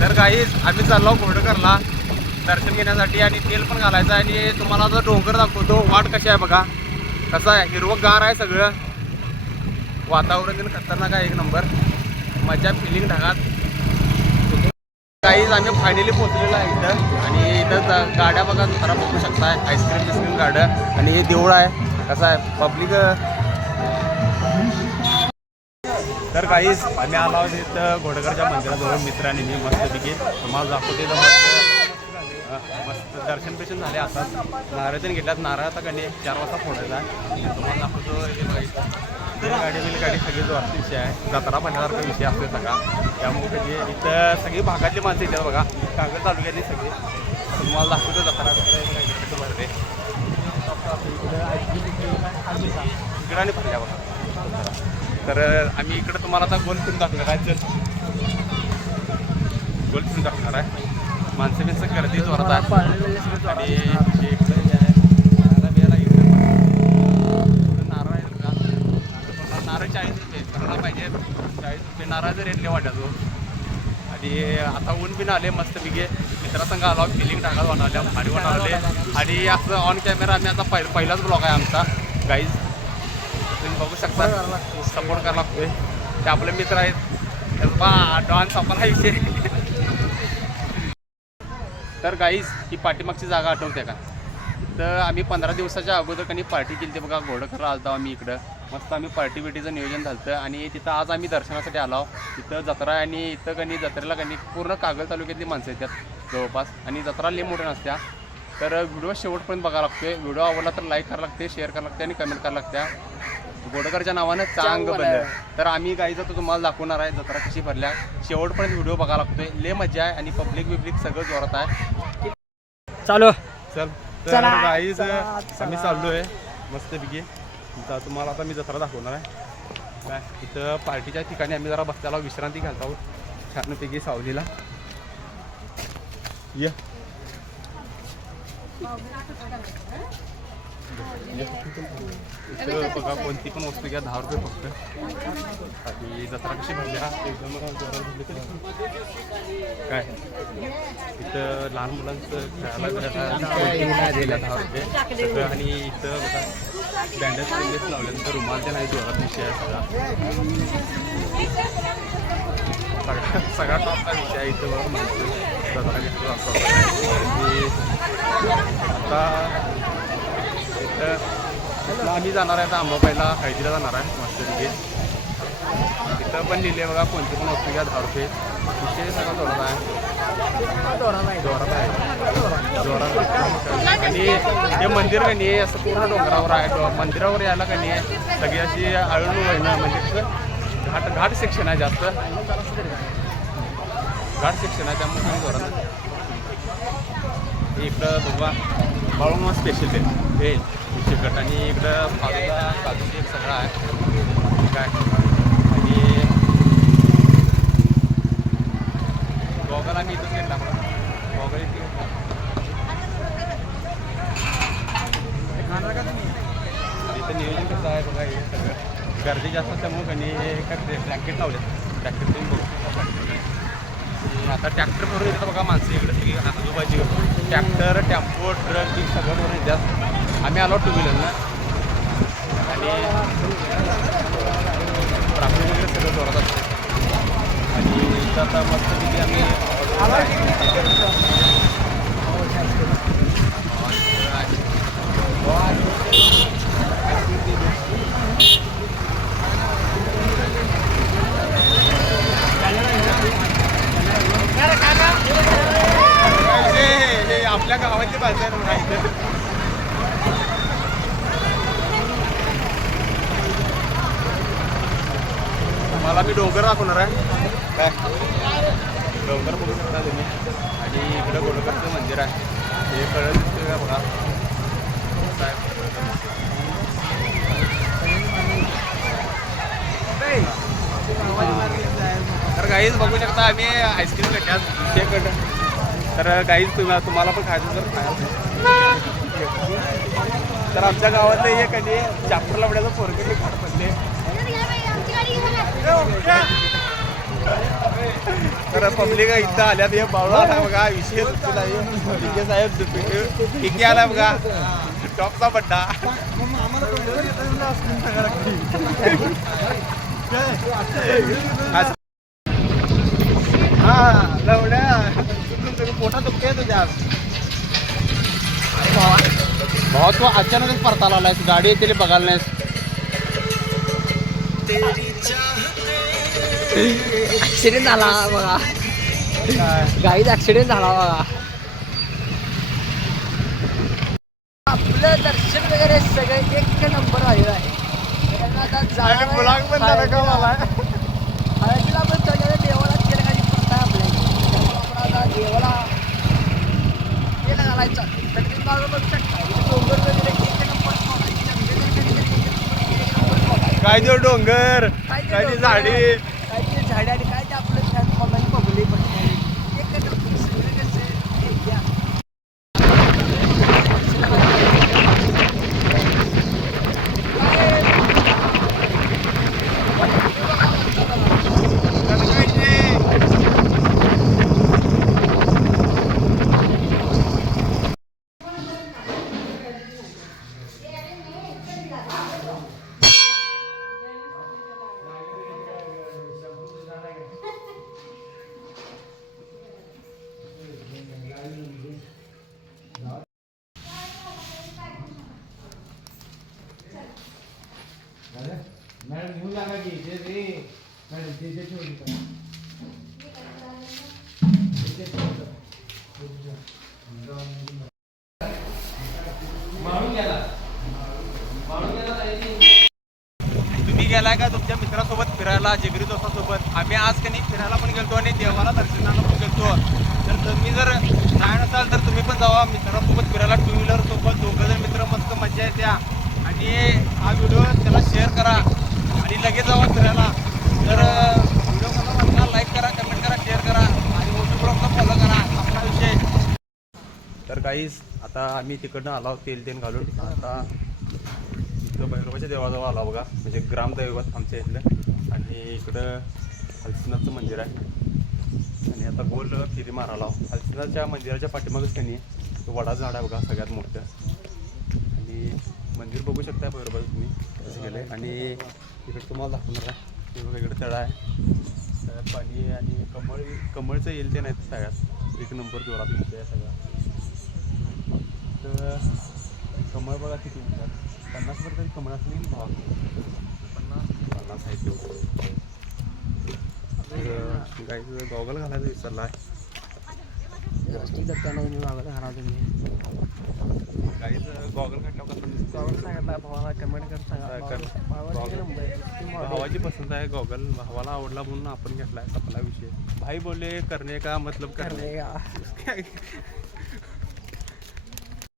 तर काही आम्ही चाललो घोडकरला. दर्शन घेण्यासाठी आणि तेल पण घालायचं आणि तुम्हाला जर डोंगर दाखवतो. वाट कशी आहे बघा. कसं आहे? हिरवं गार आहे सगळं. वातावरण खतरनाक आहे एक नंबर. मजा फिलिंग ढगात. काहीच आम्ही फायनली पोचलेलो आहे इथं. आणि इथं जा- गाड्या बघा जरा बघू शकताय. आईस्क्रीम बिस्क्रीम गाड्या आणि हे देऊळ आहे. कसं आहे? पब्लिक तर काहीच आम्ही आलो आहोत इथं घोडकरच्या मंदिराजवळ मित्रांनी आणि मी मस्तपैकी तुम्हाला दाखवते. मस्त मस्त दर्शन पेशन झाले आता. नारळ घेतल्यात. नारळ आता कधी चार वाजता फोडायचा तुम्हाला दाखवतो गाडी बिल गाडी सगळी जोरात विषय आहे. जत्रा पाहण्यासारखा विषय असतो सगळा त्यामुळे म्हणजे इथं सगळी भागातली माणसं येतात बघा. कागद तालुक्यातली सगळी. तुम्हाला दाखवतो जत्रा बित्रा इकडे भरते इकडं आणि भरल्या बघा. तर आम्ही इकडं तुम्हाला आता गोल फिरून दाखवणार आहे. चल गोल फिरून दाखवणार आहे. माणसं बिनसं गर्दी जोरात आहे आणि इकडे आहे, नारळ बिरळ इकडे नारळ आहे बघा. इकडे नारळ चाळीस रुपये करायला पाहिजे. चाळीस रुपये नारळाचा रेट लय वाटायचो आणि आता ऊन बिन आले मस्त पिके. मित्रासंग आलो फिलिंग टाकायला बनवल्या भारी बनवले आणि असं ऑन कॅमेरा आम्ही आता पहिला पहिलाच ब्लॉग आहे आमचा. गाईज तुम्ही बघू शकता. सपोर्ट करायला लागतोय. ते आपले मित्र आहेत. बा डॉन्स आपण हा विषय तर गाईज ही पाठीमागची जागा आठवते का? तर आम्ही पंधरा दिवसाच्या अगोदर कधी पार्टी केली ते बघा घोडखरला आलतो आम्ही इकडं. मस्त आम्ही पार्टी बिटीचं नियोजन झालं आणि तिथं आज आम्ही दर्शनासाठी आलो तिथं जत्रा आणि इथं कणी जत्रेला कणी पूर्ण कागल तालुक्यातली माणसं येतात जवळपास. आणि जत्रा लई मोठ्या नसत्या. तर व्हिडिओ शेवटपर्यंत बघायला लागतोय. व्हिडिओ आवडला तर लाईक करायला लागते शेअर करायला लागते आणि कमेंट करायला लागत्या. गोडकरच्या नावानं चांग भरलं तर आम्ही गाईचं तर तुम्हाला दाखवणार आहे जत्रा कशी भरल्या. शेवटपर्यंत व्हिडिओ बघायला लागतोय. लय मजा आहे आणि पब्लिक बिब्लिक सगळं जोरात आहे. चालू. चल तर चला, गाईज आम्ही चला. चाललोय मस्तपैकी. आता तुम्हाला आता मी जत्रा दाखवणार आहे. काय इथं पार्टीच्या ठिकाणी आम्ही जरा बसल्याला विश्रांती घालतो आहोत. छानपैकी सावलीला. ये. इथं बघा कोणती पण वस्तू घ्या दहा रुपये फक्त. आणि जत्रा कशी भरल्या एकदम काय? इथं लहान मुलांचं खेळायला बिळायला दिल्या दहा रुपये. आणि इथं बघा बँडेज बँडेज लावल्यानंतर रुमाल त्या नाही जोरात विषय आहे सगळा. सगळा सगळा टॉपचा विषय आहे इथं बघा माणसं जत्रा घेतलं असं. आता इथं आम्ही जाणार आहे आता अंबाबाईला हळदीला जाणार आहे. मस्तपैकी तिथं. पण लिहिले बघा कोणती पण वस्तू घ्या दहा रुपये. विषय सगळं जोरात आहे. जोरात आहे. जोरात आणि हे मंदिर का नाही असं पूर्ण डोंगरावर आहे. डो- मंदिरावर यायला का नाही सगळी अशी आळून वळणं म्हणजे घाट घाट सेक्शन आहे जास्त. घाट सेक्शन आहे त्यामुळे काही जोरात इकडं बघा. बाळूमा स्पेशल आहे. चिकट आणि इकडं फाळूला काजूची एक सगळं आहे. काय आणि गॉगल आम्ही इथंच घेतला. म्हणून गॉगल इथे घेतला. इथं नियोजन कसं आहे बघा हे सगळं. गर्दी जास्त असल्यामुळे आणि हे काय ब्लँकेट लावले. ब्लँकेट तुम्ही बघू. आता ट्रॅक्टर भरून येतात बघा माणसं. इकडे सगळी आजूबाजी ट्रॅक्टर टेम्पो ट्रक हे सगळं भरून येतात. आम्ही आलो टू व्हीलरनं आणि ट्राफिक वगैरे सगळं जोरात असते आणि इथं आता मस्तपैकी आम्ही हे आपल्या गावातली भाषा आहे बघा इथं मला मी डोंगर दाखवणार आहे. काय? डोंगर बघू शकता तुम्ही. आणि इकडं गोडकरचं मंदिर आहे. हे कळत दिसतोय का बघा? असं तर काहीच बघू शकता आम्ही आईस्क्रीम घेतल्यात हे तर गाईज तुम्ही तुम्हाला पण खायचं तर खायला तर आमच्या गावातलं हे कधी? चापूर लावण्याचं पोरगे खाट पडले तर पब्लिक इथं आल्या ते बावळा आला बघा विषय विजय साहेब किती आला बघा. टॉपचा बड्डा हा. लवड्या. पोटात दुखते तुझ्या? भावा तू अचानकच परताला आलायस. गाडी येते बघायला नाहीस. ऍक्सिडेंट झाला बघा. गाडीचा ऍक्सिडेंट झाला बघा. आपलं दर्शन वगैरे सगळं एक नंबर आलेलं आहे. पण हळदीला आपण सगळ्या देवाला केलं काही प्रथा आहे आपल्या आपण आता देवाला केलं घालायचं. डोंगर वगैरे एक नंबर. काय देऊ डोंगर? काय झाडी? फिरायला जिगरी दोस्तासोबत आम्ही आज कधी फिरायला पण गेलतो आणि देवाला दर्शनाला पण गेलतो. तर तुम्ही जर नाही असाल तर तुम्ही पण जावा. मित्रांसोबत फिरायला टू व्हीलर सोबत दोघं जण मित्र मस्त मजा येते. आणि हा व्हिडिओ त्याला शेअर करा. आणि लगेच जावा फिरायला. तर व्हिडिओ कसा वाटला लाईक करा कमेंट करा शेअर करा. आणि मोठी ब्लॉगला फॉलो करा. आपला विषय. तर काहीच आता आम्ही तिकडनं आलो तेल तेल घालून. आता इथं भैरवाच्या देवाजवळ आला बघा. म्हणजे ग्रामदैवत आमच्या इथलं. आणि इकडं हलसिनाथचं मंदिर आहे. आणि आता गोल फिरी मारायला हलसिनाथच्या मंदिराच्या पाठीमागच त्यांनी वडा झाड आहे बघा सगळ्यात मोठं. आणि मंदिर बघू शकता बरोबर तुम्ही कसं गेलं आणि इकडे तुम्हाला दाखवणार आहे. हे बघा इकडे तळा आहे. तळ्यात पाणी आणि कमळ कमळचं येईल ते नाही सगळ्यात. एक नंबर जोरात विषय आहे सगळा. तर कमळ बघा किती उठतात पन्नास पर्यंत कमळ असली भाव. पन्नास आहे ते तर गाईचं गॉगल घालायचं विसरला आहे प्लास्टिक दत्ताना तुम्ही मागं घाला तुम्ही गाईचं गॉगल घातल्यावर कसं दिसतं गॉगल सांगितलं भावाला कमेंट कर सांगा आहे. भावाची पसंत आहे गॉगल. भावाला आवडला म्हणून आपण घेतलाय आपला विषय भाई बोले करणे का मतलब करणे. करणे का?